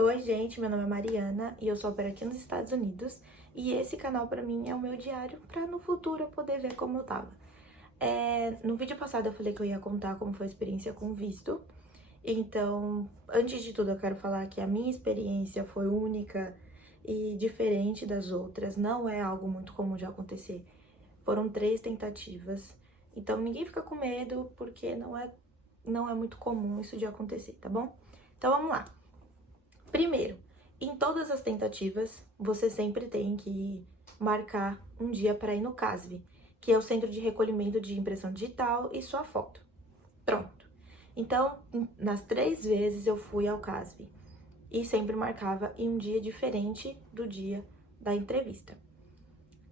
Oi, gente, meu nome é Mariana e eu sou opera aqui nos Estados Unidos. E esse canal pra mim é o meu diário pra no futuro eu poder ver como eu tava. No vídeo passado eu falei que eu ia contar como foi a experiência com visto. Então, antes de tudo eu quero falar que a minha experiência foi única e diferente das outras. Não é algo muito comum de acontecer. Foram 3 tentativas. Então ninguém fica com medo porque não é muito comum isso de acontecer, tá bom? Então vamos lá. Primeiro, em todas as tentativas, você sempre tem que marcar um dia para ir no CASV, que é o Centro de Recolhimento de Impressão Digital e sua foto. Pronto. Então, nas 3 vezes eu fui ao CASV e sempre marcava em um dia diferente do dia da entrevista.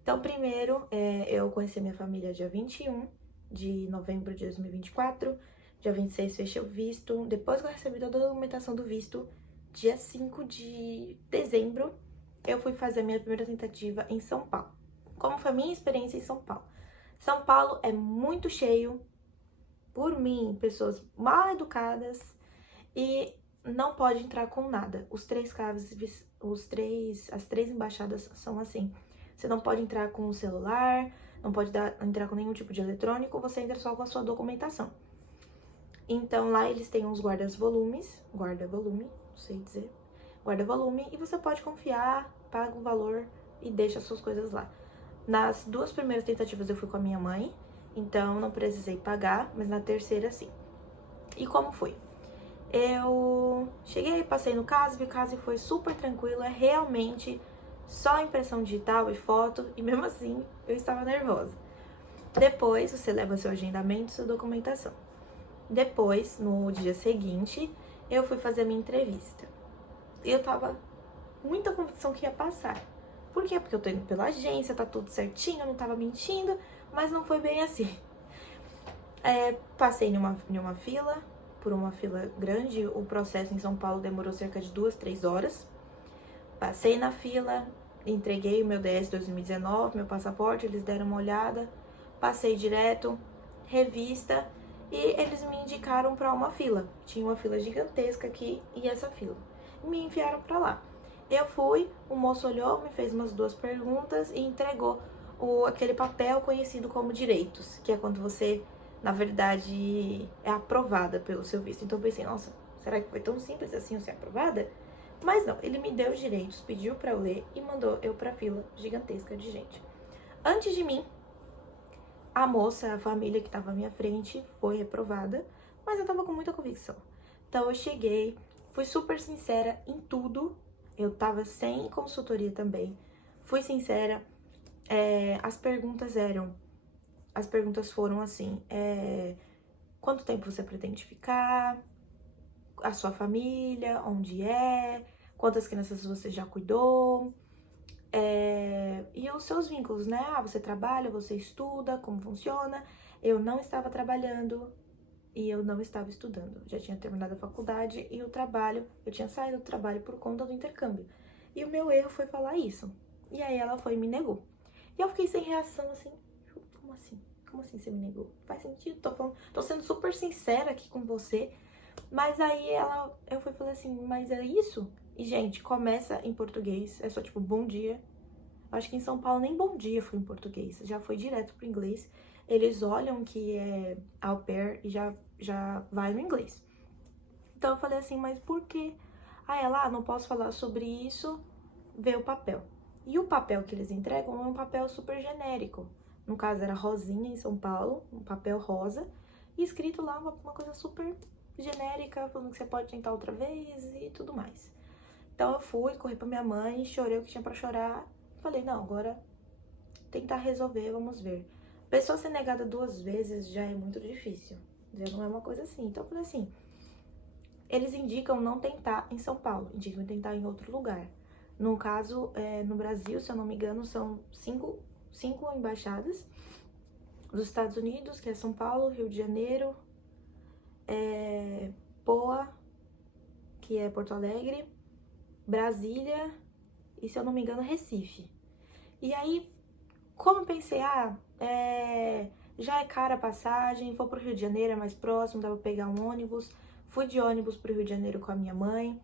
Então, primeiro, eu conheci minha família dia 21 de novembro de 2024, dia 26 fechei o visto, depois que eu recebi toda a documentação do visto, dia 5 de dezembro, eu fui fazer a minha primeira tentativa em São Paulo. Como foi a minha experiência em São Paulo? São Paulo é muito cheio, por mim, pessoas mal educadas e não pode entrar com nada. As três embaixadas são assim. Você não pode entrar com o celular, não pode entrar com nenhum tipo de eletrônico, você entra só com a sua documentação. Então lá eles têm uns guarda-volume, não sei dizer, guarda-volume, e você pode confiar, paga o valor e deixa as suas coisas lá. Nas 2 primeiras tentativas eu fui com a minha mãe, então não precisei pagar, mas na terceira sim. E como foi? Eu cheguei, passei no CASV, o CASV foi super tranquilo, é realmente só impressão digital e foto, e mesmo assim eu estava nervosa. Depois você leva seu agendamento e sua documentação. Depois, no dia seguinte, eu fui fazer a minha entrevista. Eu tava com muita convicção que ia passar. Por quê? Porque eu tô indo pela agência, tá tudo certinho, eu não tava mentindo, mas não foi bem assim. Passei numa fila, por uma fila grande, o processo em São Paulo demorou cerca de 2, 3 horas. Passei na fila, entreguei o meu DS 2019, meu passaporte, eles deram uma olhada, passei direto, revista, e eles me indicaram para uma fila. Tinha uma fila gigantesca aqui e essa fila. Me enviaram para lá. Eu fui, o moço olhou, me fez umas 2 perguntas e entregou aquele papel conhecido como direitos, que é quando você, na verdade, é aprovada pelo seu visto. Então eu pensei, nossa, será que foi tão simples assim eu ser aprovada? Mas não, ele me deu os direitos, pediu pra eu ler e mandou eu pra fila gigantesca de gente. Antes de mim, a moça, a família que tava à minha frente foi reprovada, mas eu tava com muita convicção. Então eu cheguei, fui super sincera em tudo, eu tava sem consultoria também, fui sincera, as perguntas foram assim, quanto tempo você pretende ficar, a sua família, onde quantas crianças você já cuidou, e os seus vínculos, né? Ah, você trabalha, você estuda, como funciona. Eu não estava trabalhando e eu não estava estudando. Já tinha terminado a faculdade e o trabalho, eu tinha saído do trabalho por conta do intercâmbio. E o meu erro foi falar isso. E aí ela foi e me negou. E eu fiquei sem reação, assim, como assim? Como assim você me negou? Faz sentido, tô sendo super sincera aqui com você. Mas aí eu fui falei assim, mas é isso? E, gente, começa em português, é só tipo, bom dia. Acho que em São Paulo nem bom dia foi em português, já foi direto pro inglês. Eles olham que é au pair e já vai no inglês. Então eu falei assim, mas por quê? Aí ela, não posso falar sobre isso, vê o papel. E o papel que eles entregam é um papel super genérico. No caso era rosinha em São Paulo, um papel rosa, e escrito lá uma coisa super genérica, falando que você pode tentar outra vez e tudo mais. Então eu fui, corri pra minha mãe, chorei o que tinha pra chorar. Falei, não, agora tentar resolver, vamos ver. Pessoa ser negada 2 vezes já é muito difícil, já não é uma coisa assim. Então eu falei assim, eles indicam não tentar em São Paulo, indicam tentar em outro lugar. No caso, no Brasil, se eu não me engano, são 5 embaixadas dos Estados Unidos, que é São Paulo, Rio de Janeiro, Poa, que é Porto Alegre, Brasília e, se eu não me engano, Recife. E aí, como eu pensei, já é cara a passagem, vou pro Rio de Janeiro, é mais próximo, dá pra pegar um ônibus. Fui de ônibus pro Rio de Janeiro com a minha mãe.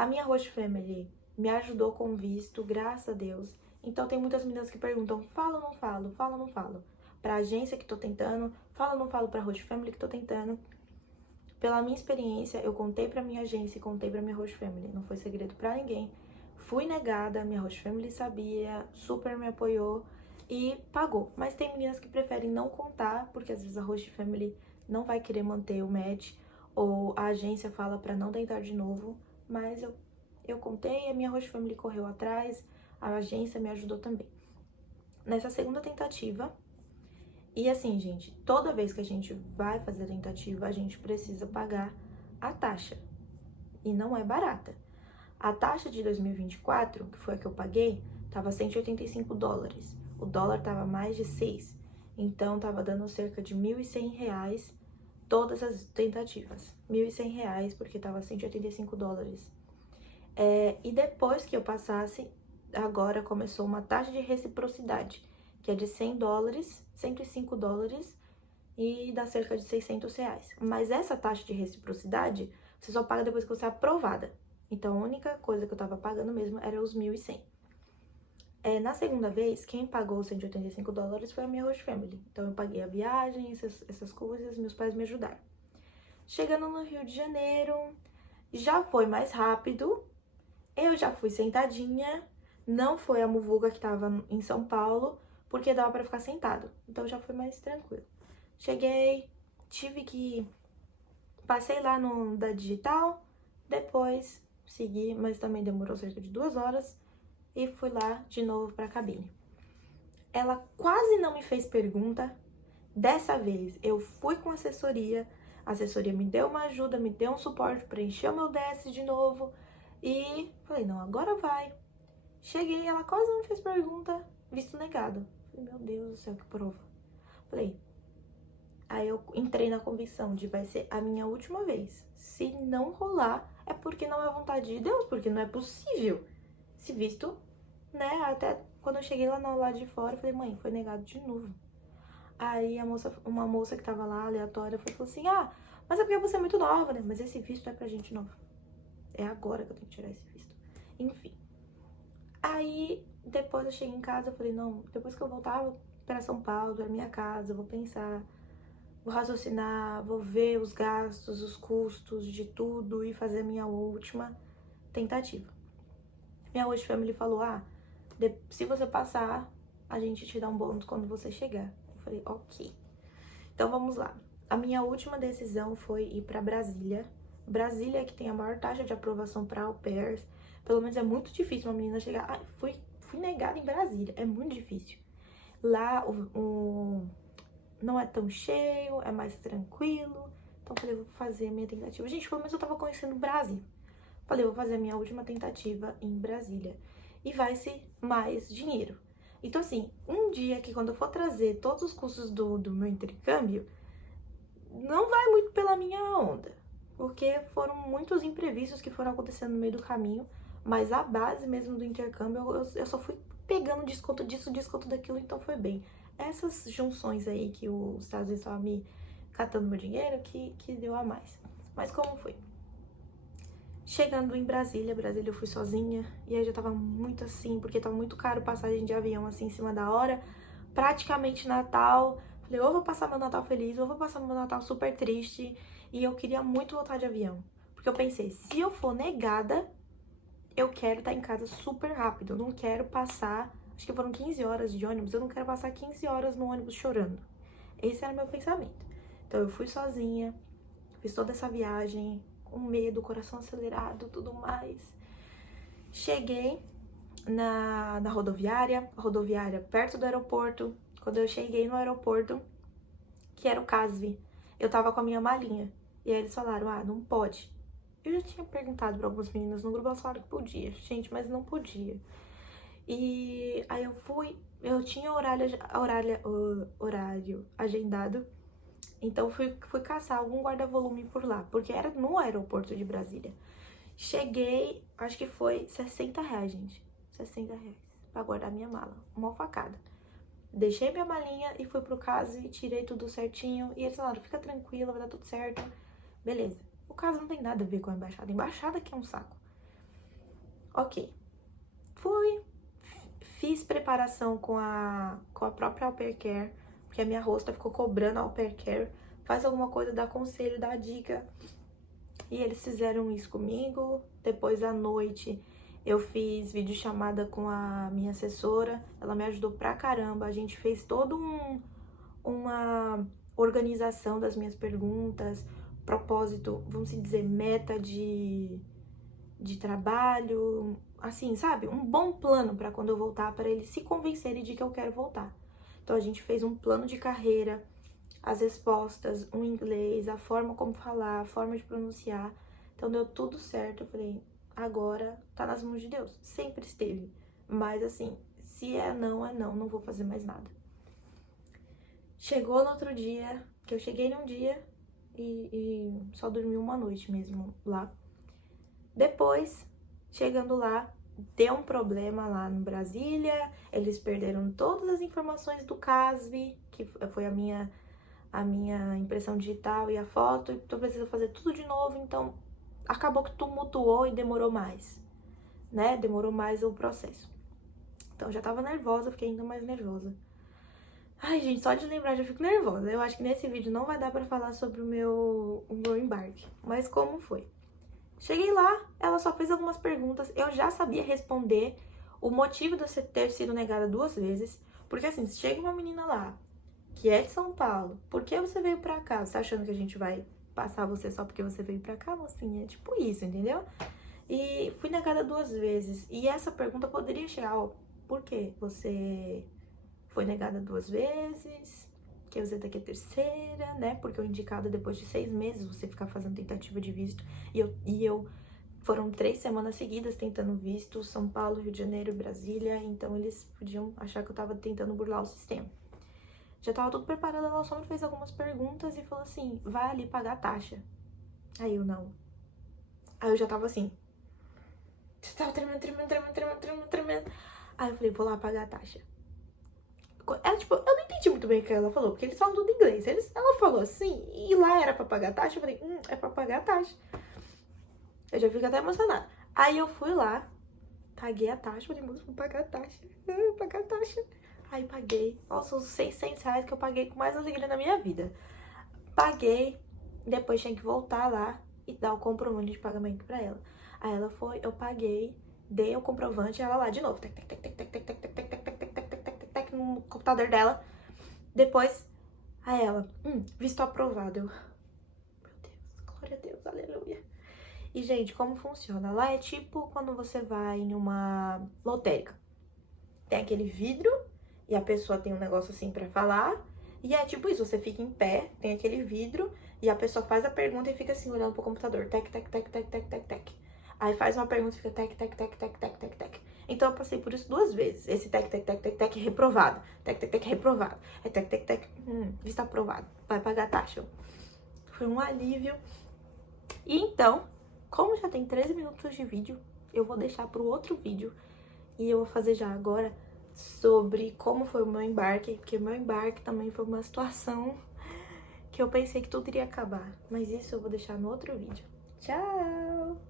A minha host family me ajudou com visto, graças a Deus. Então tem muitas meninas que perguntam, falo ou não falo, falo ou não falo. Pra agência que tô tentando, falo ou não falo pra host family que tô tentando. Pela minha experiência, eu contei pra minha agência e contei pra minha host family. Não foi segredo pra ninguém. Fui negada, minha host family sabia, super me apoiou e pagou. Mas tem meninas que preferem não contar, porque às vezes a host family não vai querer manter o match, ou a agência fala pra não tentar de novo. Mas eu contei, a minha host family correu atrás, a agência me ajudou também. Nessa segunda tentativa, e assim, gente, toda vez que a gente vai fazer a tentativa, a gente precisa pagar a taxa. E não é barata. A taxa de 2024, que foi a que eu paguei, tava 185 dólares. O dólar tava mais de 6. Então, tava dando cerca de R$ 1.100 todas as tentativas. R$ 1.100 porque tava 185 dólares. E depois que eu passasse, agora começou uma taxa de reciprocidade, que é de 100 dólares, 105 dólares e dá cerca de R$ 600. Mas essa taxa de reciprocidade, você só paga depois que você é aprovada. Então, a única coisa que eu tava pagando mesmo era os 1.100. Na segunda vez, quem pagou os 185 dólares foi a minha host family. Então, eu paguei a viagem, essas coisas, meus pais me ajudaram. Chegando no Rio de Janeiro, já foi mais rápido. Eu já fui sentadinha, não foi a muvuca que tava em São Paulo, porque dava pra ficar sentado. Então, já foi mais tranquilo. Cheguei, tive que... Passei lá no da digital, depois segui, mas também demorou cerca de 2 horas, e fui lá de novo pra cabine. Ela quase não me fez pergunta. Dessa vez eu fui com assessoria, a assessoria me deu uma ajuda, me deu um suporte, preencheu meu DS de novo, e falei, não, agora vai. Cheguei, ela quase não me fez pergunta, visto negado. Falei, meu Deus do céu, que prova. Falei, aí eu entrei na convicção de vai ser a minha última vez. Se não rolar, é porque não é vontade de Deus, porque não é possível. Se visto, né, até quando eu cheguei lá no lado de fora, eu falei, mãe, foi negado de novo. Aí uma moça que tava lá, aleatória, falou assim, mas é porque você é muito nova, né? Mas esse visto é pra gente nova. É agora que eu tenho que tirar esse visto. Enfim. Aí, depois eu cheguei em casa, eu falei, não, depois que eu voltar pra São Paulo, pra minha casa, eu vou pensar, vou raciocinar, vou ver os gastos, os custos de tudo e fazer a minha última tentativa. Minha host family falou, se você passar, a gente te dá um bônus quando você chegar. Eu falei, ok. Então vamos lá. A minha última decisão foi ir pra Brasília. Brasília é que tem a maior taxa de aprovação para au pairs. Pelo menos é muito difícil uma menina chegar. Fui negada em Brasília. É muito difícil. Lá não é tão cheio, é mais tranquilo. Então falei, vou fazer a minha tentativa. Gente, pelo menos eu tava conhecendo o Brasil. Falei, vou fazer a minha última tentativa em Brasília. E vai ser mais dinheiro. Então, assim, um dia que quando eu for trazer todos os custos do meu intercâmbio, não vai muito pela minha onda. Porque foram muitos imprevistos que foram acontecendo no meio do caminho. Mas a base mesmo do intercâmbio, eu só fui pegando desconto disso, desconto daquilo, então foi bem. Essas junções aí que os Estados Unidos estavam me catando meu dinheiro, que deu a mais. Mas como foi? Chegando em Brasília eu fui sozinha, e aí já tava muito assim, porque tava muito caro passagem de avião assim em cima da hora, praticamente Natal. Falei, ou vou passar meu Natal feliz, ou vou passar meu Natal super triste, e eu queria muito voltar de avião. Porque eu pensei, se eu for negada, eu quero estar em casa super rápido, eu não quero passar, acho que foram 15 horas de ônibus, eu não quero passar 15 horas no ônibus chorando. Esse era o meu pensamento. Então eu fui sozinha, fiz toda essa viagem, com medo, coração acelerado, tudo mais. Cheguei na rodoviária perto do aeroporto. Quando eu cheguei no aeroporto, que era o CASV, eu tava com a minha malinha. E aí eles falaram, não pode. Eu já tinha perguntado pra algumas meninas no grupo, elas falaram que podia. Gente, mas não podia. E aí eu tinha horário agendado. Então fui caçar algum guarda-volume por lá, porque era no aeroporto de Brasília. Cheguei, acho que foi R$ 60, gente. R$ 60 pra guardar minha mala. Uma facada. Deixei minha malinha e fui pro caso e tirei tudo certinho. E eles falaram, fica tranquila, vai dar tudo certo. Beleza. O caso não tem nada a ver com a embaixada. A embaixada que é um saco. Ok. Fui, fiz preparação com a própria Au Pair Care, porque a minha hosta ficou cobrando a Au Pair Care. Faz alguma coisa, dá conselho, dá dica. E eles fizeram isso comigo. Depois à noite eu fiz videochamada com a minha assessora. Ela me ajudou pra caramba. A gente fez todo uma organização das minhas perguntas, propósito, vamos dizer, meta de trabalho, assim, sabe? Um bom plano para quando eu voltar, para eles se convencerem de que eu quero voltar. Então a gente fez um plano de carreira, as respostas, o inglês, a forma como falar, a forma de pronunciar. Então deu tudo certo. Eu falei, agora tá nas mãos de Deus. Sempre esteve. Mas assim, se é não, não vou fazer mais nada. Chegou no outro dia, que eu cheguei num dia e só dormi uma noite mesmo lá. Depois, chegando lá, deu um problema lá no Brasília, eles perderam todas as informações do CASV, que foi a minha impressão digital e a foto, então precisa fazer tudo de novo, então acabou que tumultuou e demorou mais, né? Demorou mais o processo. Então eu já tava nervosa, fiquei ainda mais nervosa. Ai, gente, só de lembrar já fico nervosa. Eu acho que nesse vídeo não vai dar pra falar sobre o meu embarque, mas como foi? Cheguei lá, ela só fez algumas perguntas, eu já sabia responder o motivo de você ter sido negada 2 vezes, porque assim, se chega uma menina lá, que é de São Paulo, por que você veio pra cá? Você tá achando que a gente vai passar você só porque você veio pra cá, mocinha? É tipo isso, entendeu? E fui negada 2 vezes, e essa pergunta poderia chegar, ó, por que você foi negada 2 vezes? Que você tá aqui a terceira, né? Porque o indicado é depois de 6 meses você ficar fazendo tentativa de visto. E eu foram 3 semanas seguidas tentando visto, São Paulo, Rio de Janeiro, Brasília. Então eles podiam achar que eu tava tentando burlar o sistema. Já tava tudo preparado, ela só me fez algumas perguntas e falou assim, vai ali pagar a taxa. Aí eu não. Aí eu já tava assim. Tava tremendo. Aí eu falei, vou lá pagar a taxa. Ela, tipo, eu não entendi muito bem o que ela falou, porque eles falam tudo em inglês. Ela falou assim, e lá era pra pagar a taxa. Eu falei, é pra pagar a taxa. Eu já fico até emocionada. Aí eu fui lá, paguei a taxa. Falei, moço, vou pagar a taxa. Vou pagar a taxa. Aí paguei. Nossa, os R$ 600 que eu paguei com mais alegria na minha vida. Paguei. Depois tinha que voltar lá e dar o comprovante de pagamento pra ela. Aí ela foi, eu paguei, dei o comprovante, ela lá de novo. No computador dela. Depois, a ela, visto aprovado. Eu, meu Deus, glória a Deus, aleluia. E, gente, como funciona? Lá é tipo quando você vai em uma lotérica. Tem aquele vidro e a pessoa tem um negócio assim pra falar. E é tipo isso, você fica em pé, tem aquele vidro e a pessoa faz a pergunta e fica assim olhando pro computador. Tec, tec, tec, tec, tec, tec, tec. Aí faz uma pergunta e fica tec, tec, tec, tec, tec, tec, tec. Então eu passei por isso 2 vezes. Esse tec, tec, tec, tec, tec, reprovado. Tec, tec, tec, reprovado. É tec, tec, tec, visto aprovado. Vai pagar a taxa. Foi um alívio. E então, como já tem 13 minutos de vídeo, eu vou deixar pro outro vídeo. E eu vou fazer já agora sobre como foi o meu embarque, porque o meu embarque também foi uma situação que eu pensei que tudo iria acabar. Mas isso eu vou deixar no outro vídeo. Tchau!